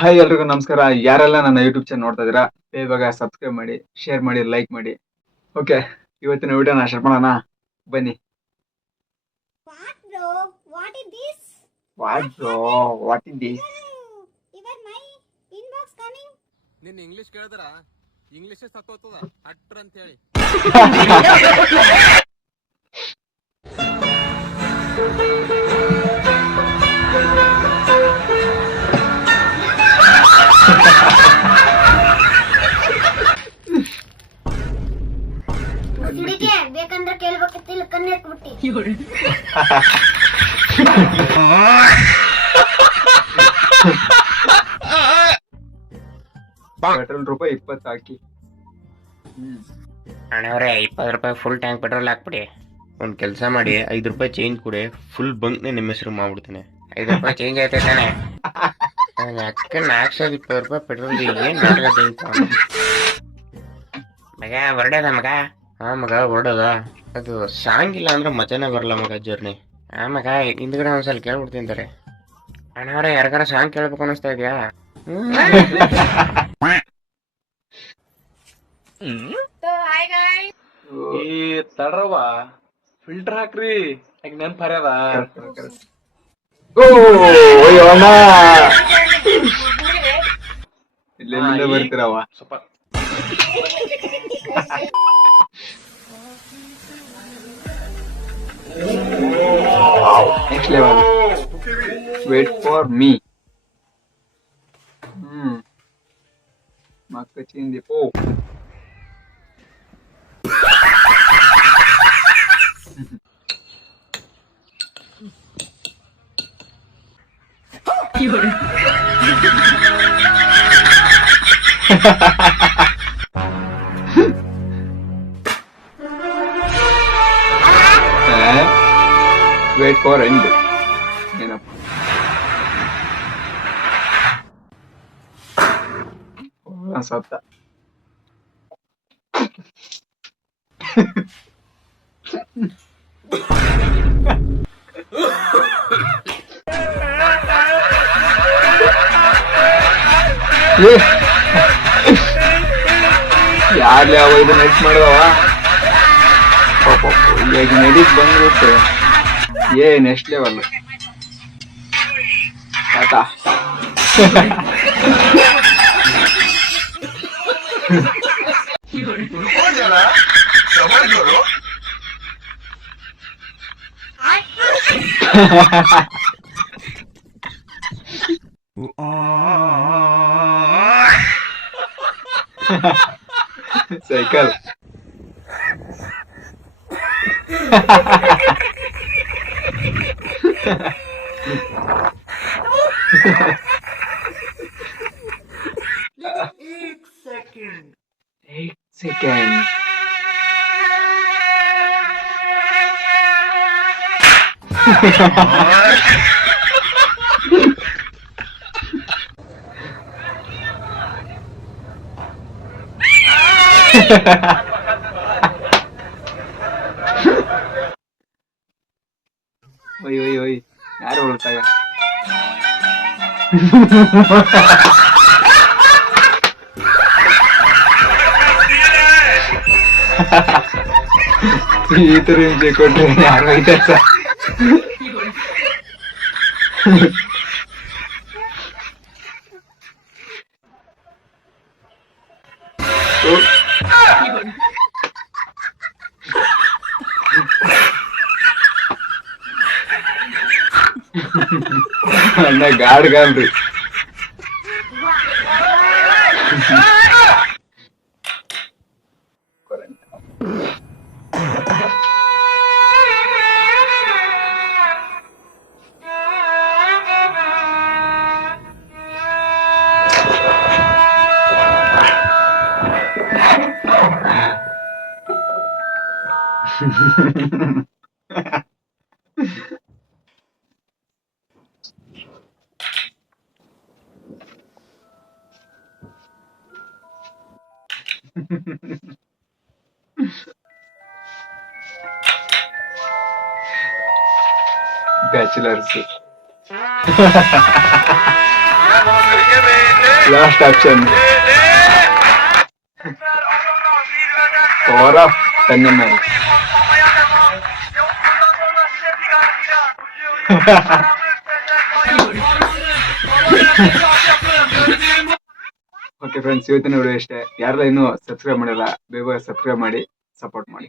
Hi ಎಲ್ರಿಗೂ ನಮಸ್ಕಾರ. ಯಾರೆಲ್ಲ ನನ್ನ ಯೂಟ್ಯೂಬ್ ಚಾನಲ್ ನೋಡ್ತಾ ಇದೀರಾ, ಇವಾಗ ಸಬ್ಸ್ಕ್ರೈಬ್ ಮಾಡಿ, ಶೇರ್ ಮಾಡಿ, ಲೈಕ್ ಮಾಡಿ. ಓಕೆ, ಇವತ್ತಿನ ವಿಡಿಯೋನ ಸ್ಟಾರ್ಟ್ ಮಾಡೋಣ. ಬನ್ನಿ. What bro? What is this? What bro, what is this? Even my inbox coming. ನಿನ್ನ ಇಂಗ್ಲಿಷ್ ಕೇಳಿದ್ರ ಇಂಗ್ಲಿಷ್ ಸತ್ತೋತದ ಅಟ್ರ ಅಂತ ಹೇಳಿ. ಕಿಡಿಕೆ ಬೇಕಂದ್ರೆ ಕೇಳ್ಬೇಕಿತ್ತಿಲ್ಲ ಕಣ್ಣೆತ್ಬಿಟ್ಟಿ. ಪೆಟ್ರೋಲ್ ರೂಪಾಯಿ 20 ಹಾಕಿ. ಅಣ್ಣವ್ರೆ 20 ರೂಪಾಯಿ ಫುಲ್ ಟ್ಯಾಂಕ್ ಪೆಟ್ರೋಲ್ ಹಾಕ್ಬಿಡಿ. ಒಂದು ಕೆಲಸ ಮಾಡಿ 5 ರೂಪಾಯಿ ಚೇಂಜ್ ಕೊಡಿ, ಫುಲ್ ಬಂಕ್ನೆ ನಿಮ್ಮ ಹೆಸರು ಮಾಡ್ಬಿಡ್ತೇನೆ. 5 ರೂಪಾಯಿ ಚೇಂಜ್ ಆಯ್ತಾ ತಾನೆ? ಅಕ್ಕ 420 ರೂಪಾಯಿ ಪೆಟ್ರೋಲ್ ಏನು ಮಗ ಹೊರಡದ ಮಗ. ಹಾ ಮಗ ಹೊರಡದ. ಅದು ಸಾಂಗ್ ಇಲ್ಲ ಅಂದ್ರೆ ಮಜಾನೇ ಬರಲ್ಲ ಮಗ ಜರ್ನಿ. ಹಾ ಮಗ ಹಿಂದ್ಗಡೆ ಒಂದ್ಸಲ ಕೇಳ್ಬಿಡ್ತೀನಿ ತಾರೆ. ಅಣ್ಣವ್ರೆ ಯಾರಿಗಾರ ಸಾಂಗ್ ಕೇಳ್ಬೇಕು ಅನಿಸ್ತಾ ಇದೆಯಾ? ಈ ತಡ್ರವ ಫಿಲ್ಟರ್ ಹಾಕ್ರಿ, ಈಗ ನೆನ್ಪ ಹರ್ಯದ. ಓ ಅಯ್ಯೋ ಅಣ್ಣ, ಇಲ್ಲೆಲ್ಲಿಂದ ಬರ್ತೀರವ? ಸ್ವಲ್ಪ next level. Wait for me. ಮಕ್ಕ ಚಿಂದಿ ಪೋ. Wait for end. ಏನಪ್ಪ ಸತ್ತ. ಯಾರ್ಲಿ ಅವ ಇದು ನೆಟ್ ಮಾಡಿದವ? ಈಗ ನೆಡಿಟ್ ಬಂದ್ಬಿಟ್ಟು ನೆಕ್ಸ್ಟ್ ಲೆವೆಲ್ ಆತಾ. ಸೈಕಲ್. Eight seconds. ಒಯ್ ಯಾರು ಹೊರಟಾಗ? ಈ ತರ ಹಿಂಸೆ ಕೊಟ್ರೆ ಯಾರು ಐತಾರ ಸರ್? ಅಣ್ಣ ಗಾಡ್ಗಾಲ್ರಿ. Bachelors. Last option power off ತನ್ನೆಮ್ಮಲ್. ಓಕೆ ಫ್ರೆಂಡ್ಸ್, ಇವತ್ತಿನ ವಿಡಿಯೋ ಇಷ್ಟೇ. ಯಾರೆಲ್ಲ ಇನ್ನೂ ಸಬ್ಸ್ಕ್ರೈಬ್ ಮಾಡಿಲ್ಲ ಬೇಗ ಸಬ್ಸ್ಕ್ರೈಬ್ ಮಾಡಿ ಸಪೋರ್ಟ್ ಮಾಡಿ.